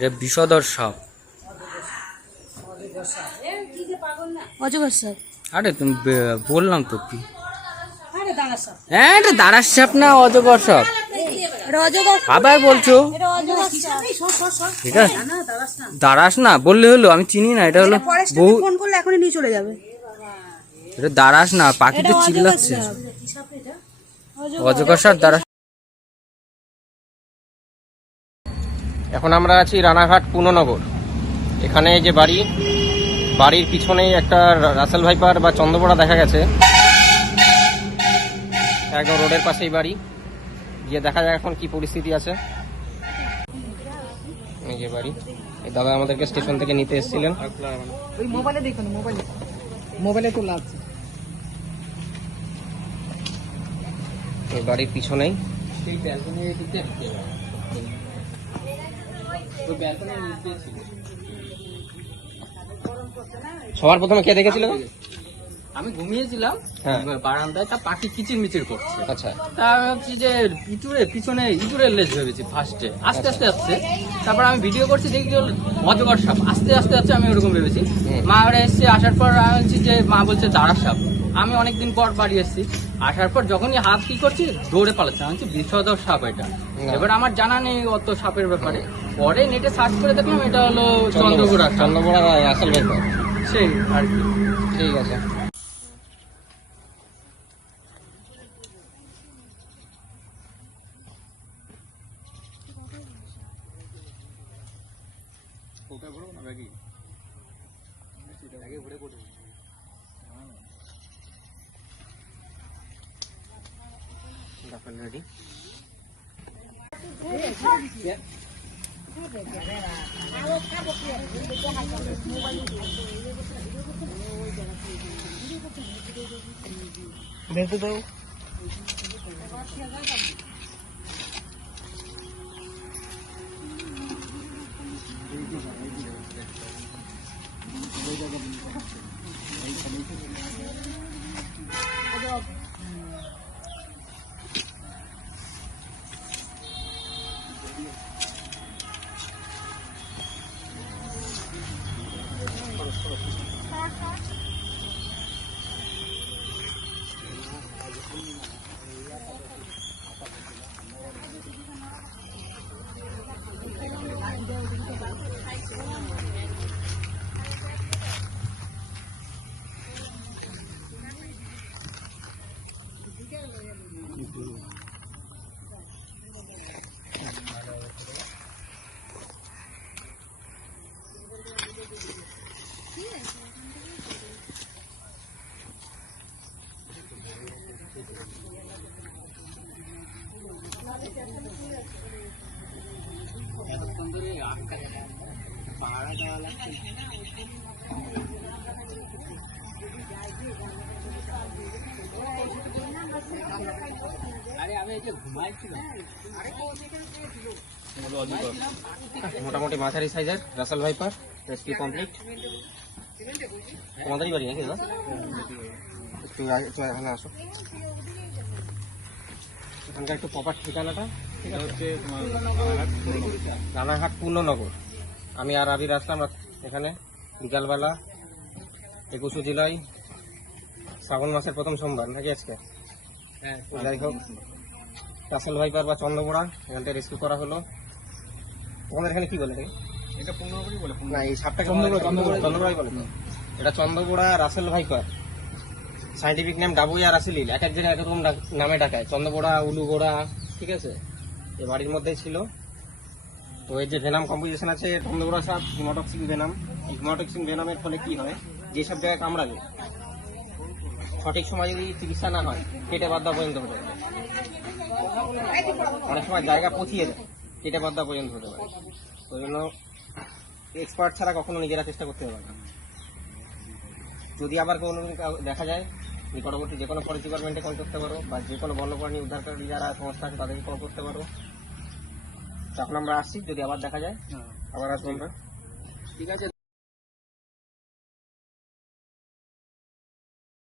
এটা বিষধর সাপ। অজগর সাপ। আরে তুমি বললাম তো কি, হ্যাঁ এটা দাঁড়ার সাপ না অজগর সাপ। আবার বলছো ঠিক আছে, দাঁড়াস না বললে হলো, আমি চিনি না। এটা হলো বহু, ফোন করলে এখনই নিয়ে চলে যাবে। এটা দাঁড়াস না, পাখি তো চিল্লাচ্ছে। অজগর সাপ দাঁড়াস। এখন আমরা আছি রানাঘাট পুননগর। এখানে যে বাড়ির পিছনেই একটা রাসেল ভাইপার বা চন্দ্রপড়া দেখা গেছে, একদম রোডের পাশেই বাড়ি। গিয়ে দেখা যায় এখন কি পরিস্থিতি আছে। এই যে বাড়ি, এই দাদা আমাদেরকে স্টেশন থেকে নিতে এসেছিলেন। ওই মোবাইলে দেখুন, মোবাইলে তো লাগছে। এই বাড়ির পিছনেই সবার প্রথমে কে দেখেছিল? আমি ঘুমিয়েছিলাম বারান্দায়, তা পাখি কিচির মিচির করছে। আচ্ছা, তা আমি ভাবছি যে পিছনে ইঁদুরের লেজ ভেবেছি ফার্স্টে, আস্তে আস্তে আসছে। তারপর আমি ভিডিও করছি, দেখি অজগর সাপ আস্তে আস্তে যাচ্ছে, আমি ওরকম ভেবেছি। মা ওরা এসছে, আসার পর আমি বলছি যে, মা বলছে দাঁড়ার সাপ। আমি অনেকদিন পর বাড়ি এসেছি, আসার পর যখনই হাত কি করছি দৌড়ে পালাচ্ছে। আমি বলছি বিষধর সাপ এটা। এবার আমার জানা নেই অত সাপের ব্যাপারে, পরে নেটে সার্চ করে দেখলাম এটা হলো চন্দ্রপড়া রাসেল ভাইপার। সেই আর কি। ঠিক আছে। রেডি? দেখতে দাও। মোটামুটি মাঝারি সাইজের রাসেল ভাইপার, রেস্কিউ কমপ্লিট। তোমাদেরই বাড়ি নাকি দাদা? একটু এখানে আসো, এখানকার একটু প্রপার ঠিকানাটা। এটা হচ্ছে রানাঘাট পূর্ণনগর। আমি আর আবির আসলাম এখানে বিকালবেলা 21 জুলাই, শ্রাবণ মাসের প্রথম সোমবার নাকি আজকে। যাই হোক, রাসেল ভাইপার বা চন্দ্রপড়া এখান থেকে রেস্কিউ করা হলো। তোমাদের এখানে কি বলে? এটা পূর্ণনগরই বলে না, এই সাপটাকে চন্দ্রপড়াই বলে। এটা চন্দ্রপড়া রাসেল ভাইপার, সাইন্টিফিক নেম ডাবুইয়া রাসেলিল। এক এক জায়গায় এক রকম নামে ডাকায়, চন্দ্রপড়া, উলুগোড়া, ঠিক আছে। এই বাড়ির মধ্যেই ছিল। তো এর যে ভেনাম কম্পোজিশন আছে, চন্দ্রপড়া সাপ হিমোটক্সিক ভেনাম। এই হিমোটক্সিক ভেনামের ফলে কি হয়, যেসব জায়গায় কামড়ালে সঠিক সময় যদি চিকিৎসা না হয়, কেটে বাদ দেওয়া পর্যন্ত হতে পারে। অনেক সময় জায়গা পচিয়ে দেয়, কেটে বাদ দেওয়া পর্যন্ত হতে পারে। ওই জন্য এক্সপার্ট ছাড়া কখনো নিজেরা চেষ্টা করতে হবে না। যদি আবার কোনো দেখা যায়, নিকটবর্তী যে কোনো ফরেস্ট ডিপার্টমেন্টে কল করতে পারো, বা যে কোনো বন্যপ্রাণী উদ্ধারকারী যারা সংস্থা আছে তাদেরকে কল করতে পারো। তখন আমরা আসছি, যদি আবার দেখা যায় আবার আসবো আমরা। ঠিক আছে।